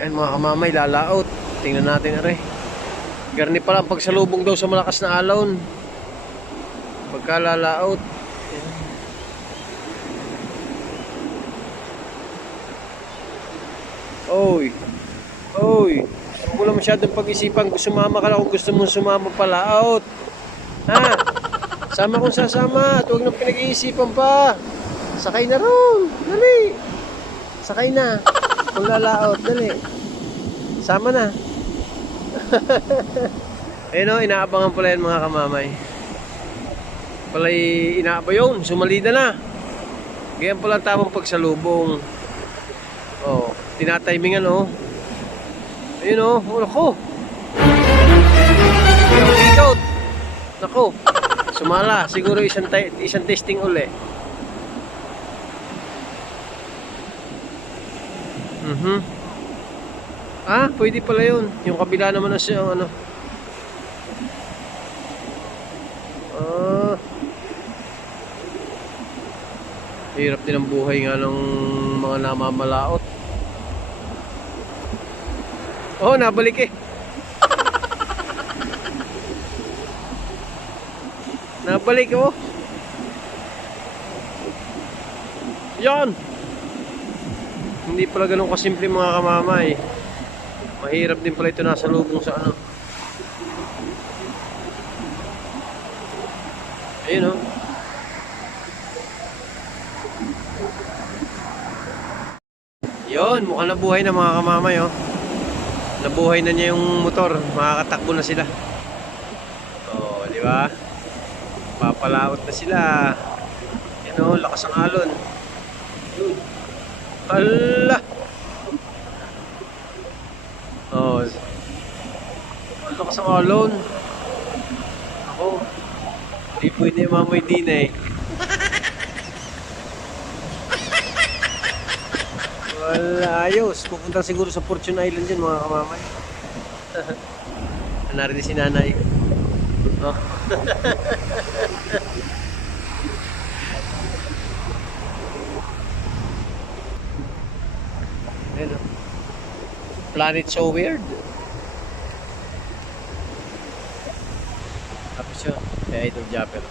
Yan mga kamamay, lalaot. Tingnan natin are. Garni pala ang pagsalubong daw sa malakas na alon. Pagka lalaot. Oy. Oy. Huwag mo lang masyadong pag-isipan kung sumama ka lang kung gusto mong sumama palaot. Ha? Sama kung sasama at huwag nang pinag-iisipan pa. Sakay na ron. Dali. Sakay na. Kung lalaot, dali. Sama na. Ayun o, inaabangan pala yan mga kamamay. Pala'y inaaba yun, sumalida na. Ganyan pala ang tamang pagsalubong. Oh, tinatimingan oh. Ayun oh, oh nako. Ikaw, nako. Sumala, siguro isang, isang testing uli. Mhm. Ah, pwede pala yun. Yung kabila naman na siya, ano. Ah. Hirap din ang buhay nga ng mga namamalaot. Oh, nabalik eh. Nabalik oh. Yan. Hindi pala ganun kasimple mga kamamay. Mahirap din pala ito nasa lubong sa ano. Ayun oh. Yon, mukhang nabuhay na mga kamamay oh. Nabuhay na niya yung motor, makakatakbo na sila. Oh, di ba? Papalaot na sila. Yan oh, lakas ang alon. Yun. Hala! Oh. Ang lakas ang alon. Ako. Hindi pwede mamoy din eh. Wala, ayos. Pupunta siguro sa Fortune Island dyan mga kamamay. Narinig si nanay. Oh. Ayan, oh. Planet so weird. Tapos yun, kay Idol Japper.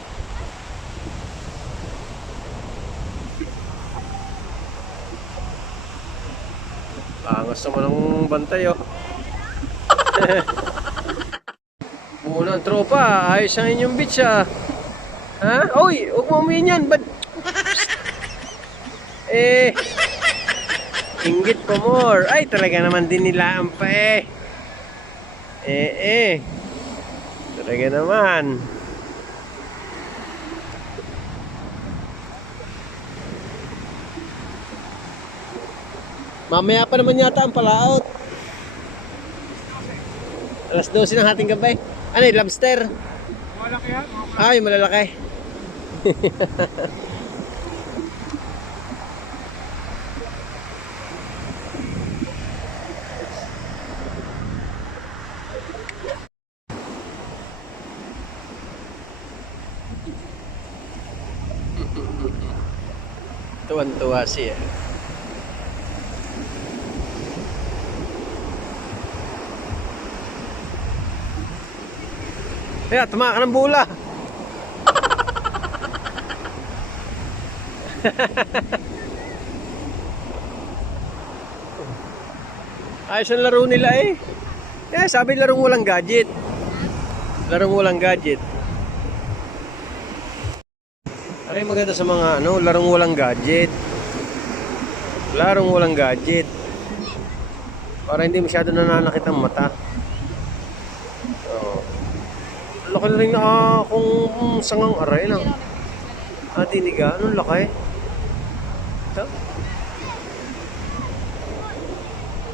Angas naman ng bantay oh. Muna ang tropa, ayos ang inyong beach ah. Ha? Oy, huwag mo umiin yan. Ba't? Eh, inggit pa more. Ay, talaga naman din nila ang pa eh. Eh, eh. Talaga naman. Mamaya pa naman yata ang palaot. Alas 12 ng hating gabay. Ano yung lobster? Malaki yan. Ay, malalaki. Tuwan-tuwa siya. Kaya, tama ka ng bula. Ayos ang laro nila eh. Kaya sabi larong walang gadget. Larong walang gadget. Aray maganda sa mga ano, larong walang gadget. Larong walang gadget. Para hindi masyado nananakit ang mata. Oo. Laki na rin na kung sangang aray lang. Ah, diniga. Anong laki? Ito?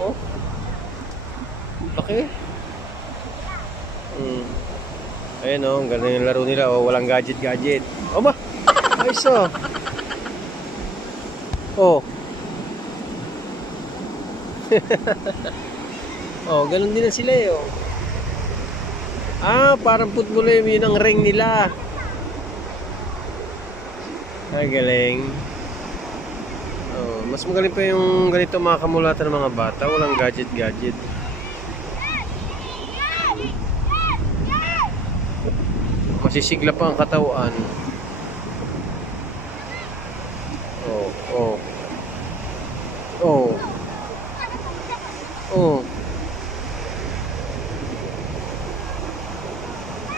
Oh? Laki. Hmm. Ayun oh, ang ganda yung laro nila. Oh, walang gadget-gadget. Oh ba? Ayos oh. Oh. oh, ganun din na sila eh. Oh. Ah, parang football eh. Yun ang ring nila. Ah, galing. Oh. mas magaling pa yung ganito mga kamulatan ng mga bata. Walang gadget-gadget. Masisigla pa ang katawan. Oh, oh. Oh. Oh.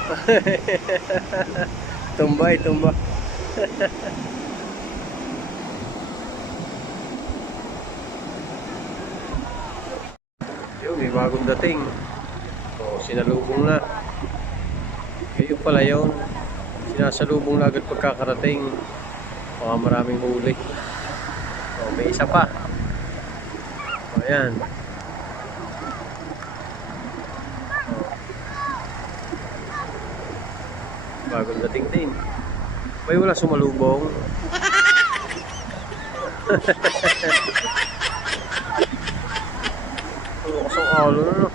tumbay, tumba. Yun, may bagong dating. Oh, sinalubong na. Ayun pala yun. Sinasalubong na agad pagkakarating. Baka maraming huli. Oh, may isa pa. Oh, ayan. Bagong dating din. May wala sumalubong. Ano kasang alo na?